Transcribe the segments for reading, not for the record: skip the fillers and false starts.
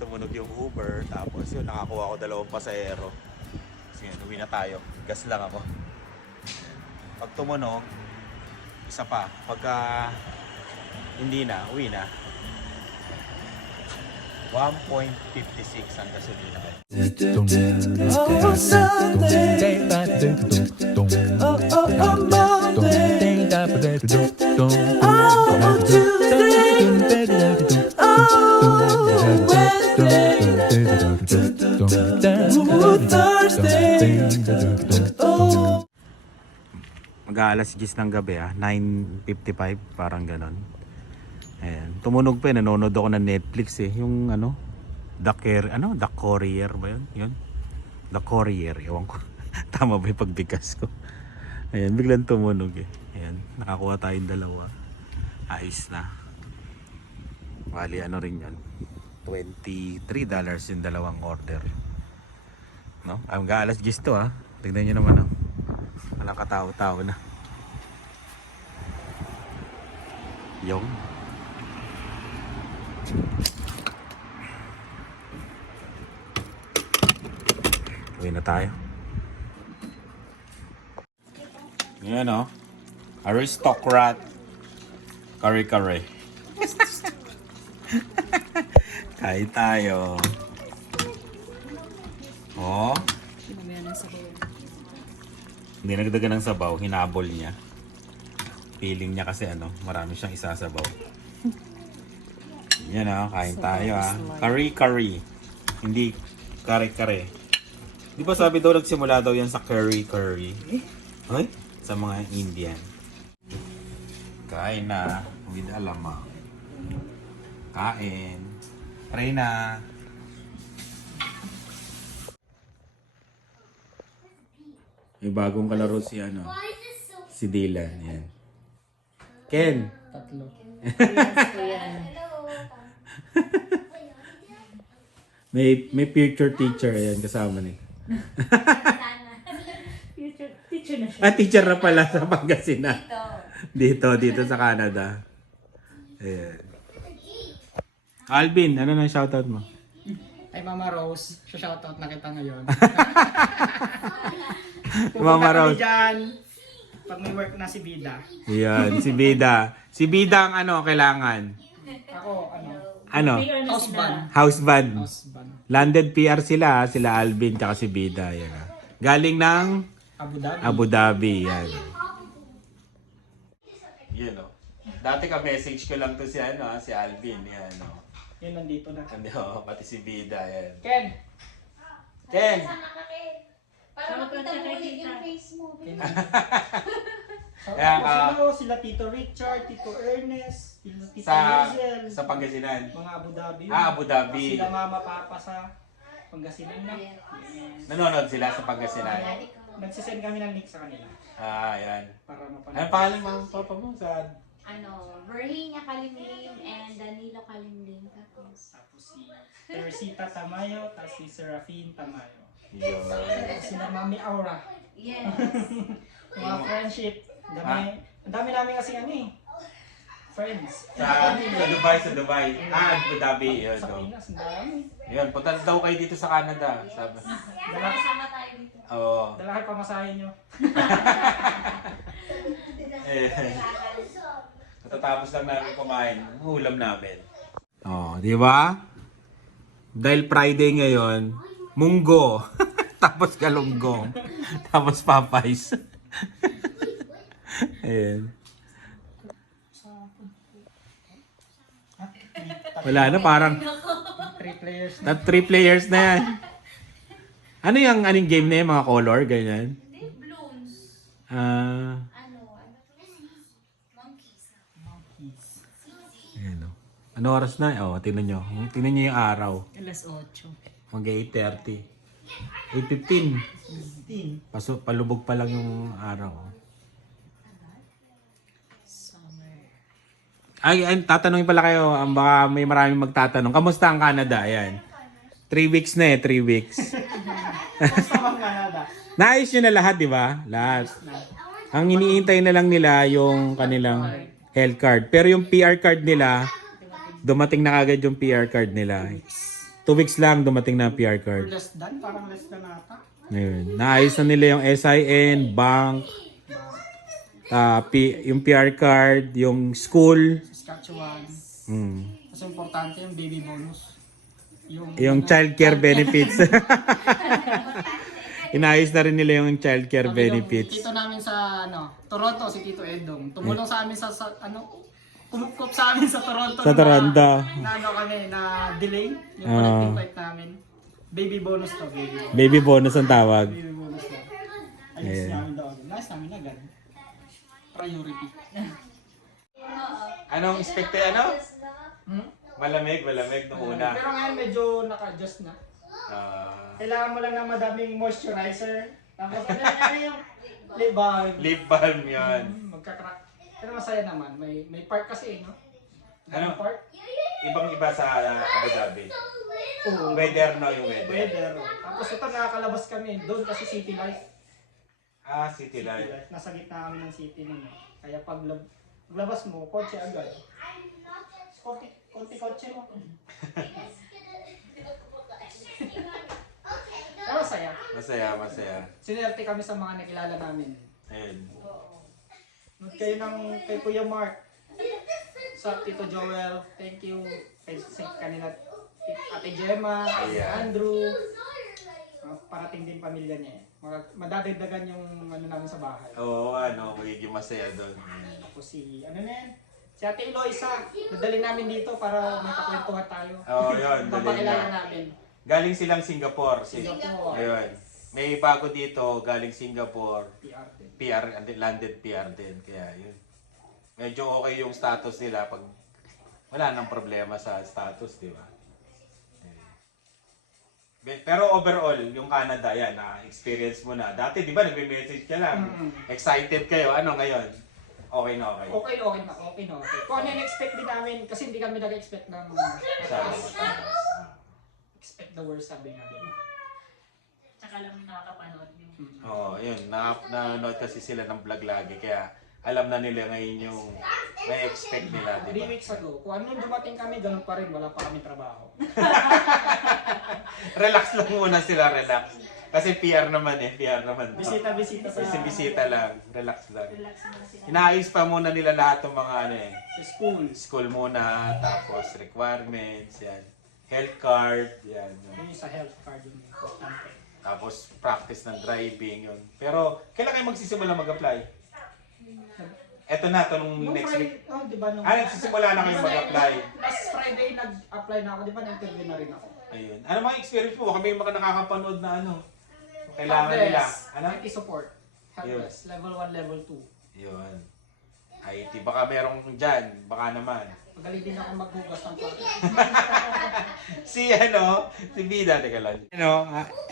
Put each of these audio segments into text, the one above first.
Tumunog yung Uber. Tapos yun, nakakuha ko 2 pasahero. Kasi yun, uwi na tayo. Gas lang ako. Pag tumunog, isa pa. Pagka hindi na, uwi na. 1.56 ang gasolina. Oh, Sunday. Oh, Monday. Oh, Tuesday. Oh, Wednesday. Oh, Thursday. Oh. Mag-aalas 10 ng gabi 9:55 parang ganon. Ayan, tumunog pa nanonood ako ng Netflix yung The Courier ba yun? Yun? The Courier, ewan ko. Tama ba yung pagbigkas ko? Ayan, biglang tumunog Ayan, nakakuha tayong 2. Ayos na. Bali rin yan. $23 yung 2 order. No? Mag-aalas 10 to Tignan nyo naman walang katao-tao na. Yung uwi na tayo. Yan Aristocrat Kare-kare. Kain tayo. Oh. Hindi nagdagan ng sabaw, hinabol niya. Feeling niya kasi marami siyang isasabaw. Yan kain tayo Kare-kare. Hindi kare-kare. Di ba sabi daw nagsimula daw yan sa curry? Ay? Sa mga Indian. Kain na with alamang. Kain. Pray na. May bagong kalaro si Dylan. Yan. Ken. Tatlo. may future teacher yan kasama ni. Teacher na siya. Teacher na pala sa Pangasinan. Dito sa Canada. Ayan. Alvin, ano na shoutout mo? Ay, Mama Rose, shoutout na kita ngayon. Mama Rose. Dyan, pag may work na si Bida. Yan, si Bida. Si Bida ang kailangan. Ako, Houseband. Husband. Landed PR sila Alvin tsaka si Bida. Yan. Galing ng Abu Dhabi. Yan. Yan Dati ka-message ko lang to si Alvin. Yan Yun, nandito na. Pati si Bida. Yan. Ken! Ken! Para makita mo ulit yung face mo. Sila Tito Richard, Tito Ernest, Tito Sa Hazel. Pangasinan. Mga Abu Dhabi. Abu Dhabi. Sila Mama Papa sa Pangasinan na. Nanonood sila sa Pangasinan. Nagsisend kami ng link sa kanila. Yan. Para mapanood. Ano pangalan ng papa mo? Virginia Kalimlim and Danilo Kalimlim. Tapos si Teresita Tamayo, tapos si Serafine Tamayo. Yun. Sila Mami Aura. Yes. Mga friendship. Ang dami namin kasi friends. Sa Dubai. Abu Dhabi. Yun. Sa Pinas, ang dami. Yun, punta daw kayo dito sa Canada. Sabi. Kasama tayo dito. Oo. Dala kayo pamasahin nyo. Matatapos lang namin kumain. Ulam namin. Di ba? Dahil Friday ngayon, munggo. Tapos galunggong. Tapos Popeyes. Ayan. Wala na, parang 3 players. 3 players na yan. Ano yung anong game na yan? Mga color, ganyan? Hindi, balloons. Monkeys. Ayan Ano oras na? Tingnan nyo. Tingnan nyo yung araw. Alas 8. Mag-8:30. 8:15. Palubog pa lang yung araw. Summer. Ay, tatanungin pala kayo. Baka may maraming magtatanong. Kamusta ang Canada? Ayan. 3 weeks na 3 weeks. Kamusta bang Canada? Naayos nyo na lahat, di ba? Lahat. Ang iniintay na lang nila yung kanilang health card. Pero yung PR card nila, dumating na agad yung PR card nila. 2 2 weeks lang dumating na ang PR card. Less than, parang less than ata. Ayun. Naayos na nila yung SIN, bank, yung PR card, yung school. Saskatchewan. Hmm. Kasi importante yung baby bonus. Yung childcare benefits. Inayos na rin nila yung childcare benefits. Tito namin sa Toronto, si Tito Edong. Tumulong sa amin sa kumukop sa amin sa Toronto. Sa Toronto. Na kami, na delay. Yung connecting flight namin. Baby bonus to, baby bonus. Baby bonus ang tawag. Baby bonus to. Ayos namin daw. Nice namin agad. Priority. Anong expected Malamig nung una. Pero ngayon medyo naka-adjust na. Kailangan mo lang ng madaming moisturizer. Tapos ano yung lip balm. Lip balm yun. Magka-crack. Pero masaya naman. May park kasi, no? Ano? Park? Ibang-iba sa Abu Dhabi. Oo. Weather yung Weather. Tapos ito nakakalabas kami. Doon kasi City Life. City life. Nasa gitna kami ng city nun. Kaya pag labas mo, kotse agad. Konti-kotse mo. Pero masaya. Masaya. Sinerte kami sa mga nakilala namin. Ayun. Note kayo kay Kuya Mark. Sa Tito Joel. Thank you. Kay kanila Ate Gemma, Andrew. Parating din pamilya niya. Madadagdagan yung namin sa bahay. Oo, magiging masaya doon. Tapos si Ate Eloisa. Nadali namin dito para may kakwentuhan tayo. Oo, yun. Papakilala namin. Galing silang Singapore. Singapore. Ayun. May bago dito, galing Singapore. PR din. Landed PR din. Kaya yun. Medyo okay yung status nila pag wala nang problema sa status, di ba? Pero overall, yung Canada, yan, na-experience mo na. Dati, di ba, nagme-message ka lang. Excited kayo. Ano ngayon? Okay na. Okay na. Kung ano yung expect din namin, kasi hindi kami nag-expect ng expect the worst, sabi nga din. Tsaka lang nakakapanood yung... Oo, yun. Nanonood kasi sila ng vlog lagi. Kaya alam na nila ngayon yung may expect nila, di 3 ba? weeks ago, kung anong dumating kami, ganun pa rin, wala pa kami trabaho. Relax lang muna sila, relax. Kasi PR naman. Bisita Kasi bisita lang, relax lang. Relax na sila. Inaayos pa muna nila lahat ng mga Sa school. school muna, tapos requirements, yan. Health card, yan. Yun yung sa health card yung importante. Tapos practice ng driving, yun. Pero, kailan kayo magsisimula mag-apply? Eto na, ito nung next week. Di ba, Nagsisimula na kayo mag-apply. Last Friday, nag-apply na ako. Di ba, na-interview na rin ako. Ayun. Ano mga experience mo? Kami yung mga nakakapanood na kailangan nila. IT support. Helpless. Level 1, level 2. Yun. IT. Baka merong dyan. Baka naman. Magaling din ako maghugas ng plato. Si Bida. Teka lang.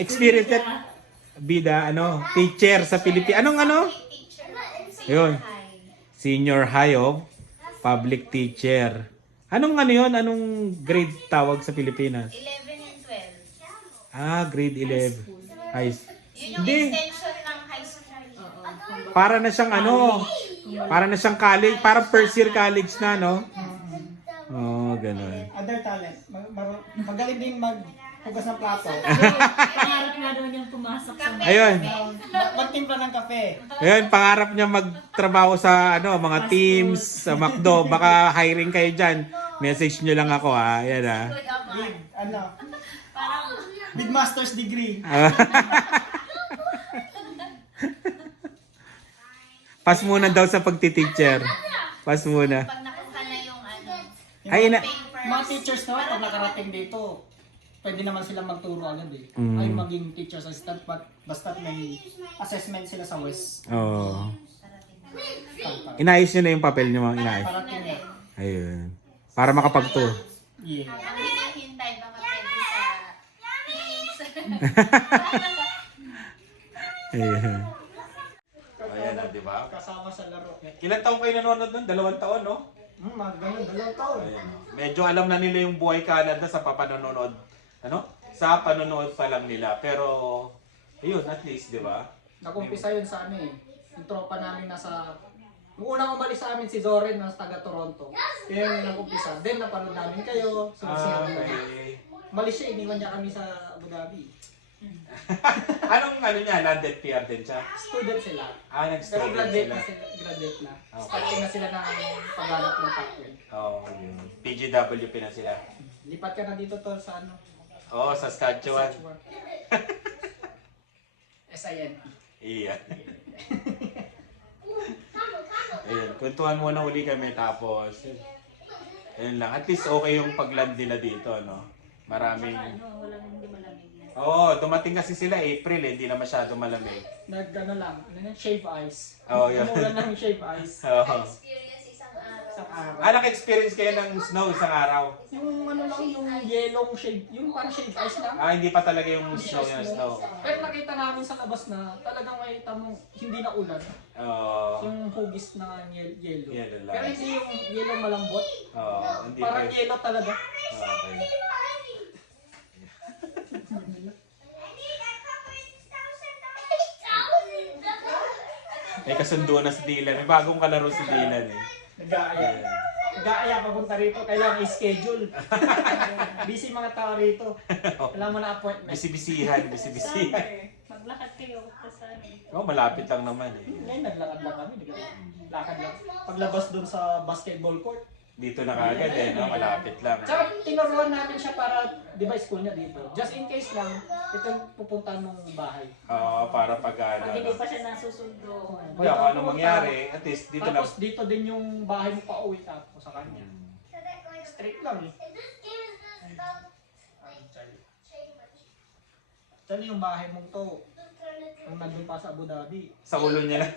Experience yan. Bida, teacher sa Pilipinas. Anong Yun. Senior high public teacher. Anong yun? Anong grade tawag sa Pilipinas? 11 and 12. Grade 11. High school. Yun yung Hindi. extension ng high school. Para na siyang para na siyang college, para first year college na, no? Ganun. Other talent. Magaling din maghugas ng plato. Pangarap nga daw niyang pumasok sa Ayun. Magtimpla ng kape. Ayun, pangarap niya magtrabaho sa mga teams, sa McDo. Baka hiring kayo dyan. Message nyo lang ako, ha. Yan, ha. With, Parang with master's degree. Pas muna daw sa pagti-teacher. Pas muna. pag nakuha na yung Ay, Mga teachers na pag nakarating dito, pwede naman sila magturo agad eh. Ay maging teacher's assistant, basta may assessment sila sa West. Oo. Inayos nyo na yung papel nyo, mga inayos. Parating na. Ayun. Para makapag-tour. Yeah. Ang hinahintay baka pwede sa teams. Ayun. Ayan, di ba? Kasama sa laro. Ilan taon kayo nanonood nun? 2 taon, no? Mga ganun, 2 taon. Ayan. Medyo alam na nila yung buhay Canada sa papanonood. Sa panonood pa lang nila. Pero, ayun, at least, di ba? Nakumpisa yun sa yung tropa namin nasa... Nung unang umalis sa amin si Zoren na taga Toronto. Kaya yung nakumpisa. Then napanood namin kayo. Sumisayaw Okay. Malis siya, iniwan niya kami sa Abu Dhabi. Anong ano niya? Landed PR din siya? Student sila. Ah, Pero nag-student graduate sila. na sila. Graduate na. Okay. Starting na sila ng paghanap ng pathway. Oo, yun. PGWP na sila. Lipat ka na dito tol sa ano? Oo, Saskatchewan. Saskatchewan. SINP. Iya. Ayun, kwentuhan muna uli kami tapos ayun lang. At least okay yung pag-land nila dito, no? Maraming... Ano, walang hindi malamig na. Oo, dumating kasi sila April, hindi na masyado malamig. Ano lang, shave ice. Oo, yun. Umulan lang yung shave ice. Oo. Experience isang araw. Isang araw. Ah, naka-experience kayo ng snow isang araw? Yung ano lang, yung yellow shave, yung parang shave ice lang. Ah, hindi pa talaga yung Hindi snow siya yung snow. Pero nakita namin sa labas na talagang makita mo hindi na ulan. Oo. Yung hugis na yellow. Yellow lang. Pero hindi yung yellow malambot. Oo, hindi pa. Parang yellow talaga. Okay. May kasundo na si Dylan. May bagong kalaro si Dylan eh. Nag-aaya. Nag-aaya papunta rito. Kailangan i-schedule. Busy mga tao rito. Kailangan mo na appointment. Bisi-bisihan, bisi-bisihan. Maglakad kayo kasama dito. Oh, malapit lang naman eh. Ngayon naglakad lang kami. Lakad lang. Paglabas doon sa basketball court. Dito na kagad eh, no? Malapit lang. Tsaka tinuruan namin siya para, di ba school niya dito. Just in case lang, ito yung pupunta nung bahay. Oo, para pag Pag hindi ano. pa siya nasusundo. Hindi ako ano mangyari, at least dito lang. Tapos dito din yung bahay mo pa uwi tapos sa kanya. Straight lang eh. Ito yung bahay mong to. Nung nandun pa sa Abu Dhabi. Sa ulo niya na.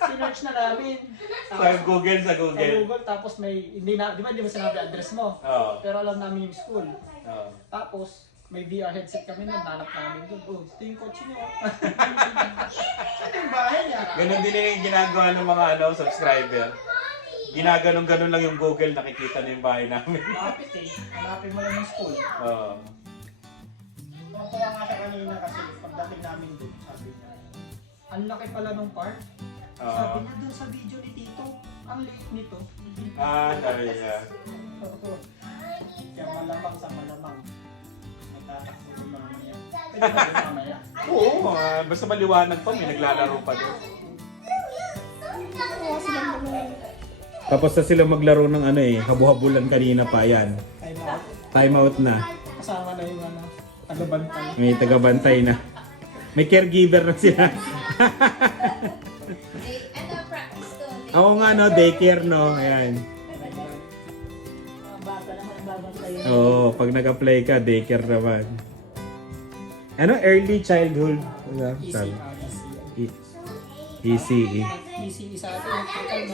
Sinearch na namin. Sa Google, sa Sa Google. Google, tapos may, hindi na, di ba di mo sinabi address mo? Oo. Pero alam namin yung school. Oo. Tapos, may VR headset kami nun, nanap namin doon. Oh, ito yung kotse niyo. Ito yung bahay niya. Ganon din yung ginagawa ng mga ano, subscriber. Ginaganon-ganon lang yung Google, nakikita na yung bahay namin. Malapit eh. Malapit mo lang yung school. Oo. Natuwa nga siya kanina kasi pagdating namin doon, sabi niya, ang laki pala nung park. Sabi niya doon sa video ni Tito, ang liit nito. Ah, sabi niya. Kaya malamang sa malamang. May tatakbo doon mamaya. Pwede ba doon mamaya? Oo, basta maliwanag pa, may naglalaro pa doon. Tapos na sila maglaro ng ano eh, habu-habulan kanina pa yan. Ay na. Time out na. Kasama na yung ano, taga-bantay. May tagabantay na. May caregiver na sila. Ano, practice to. Ako nga no, daycare no. Ayan. Bata naman ang babantay. Oo, pag nag-apply ka, daycare naman. Ano? Early childhood. Ano? Easy. Sabi. Easy. ECE. Easy sa atin.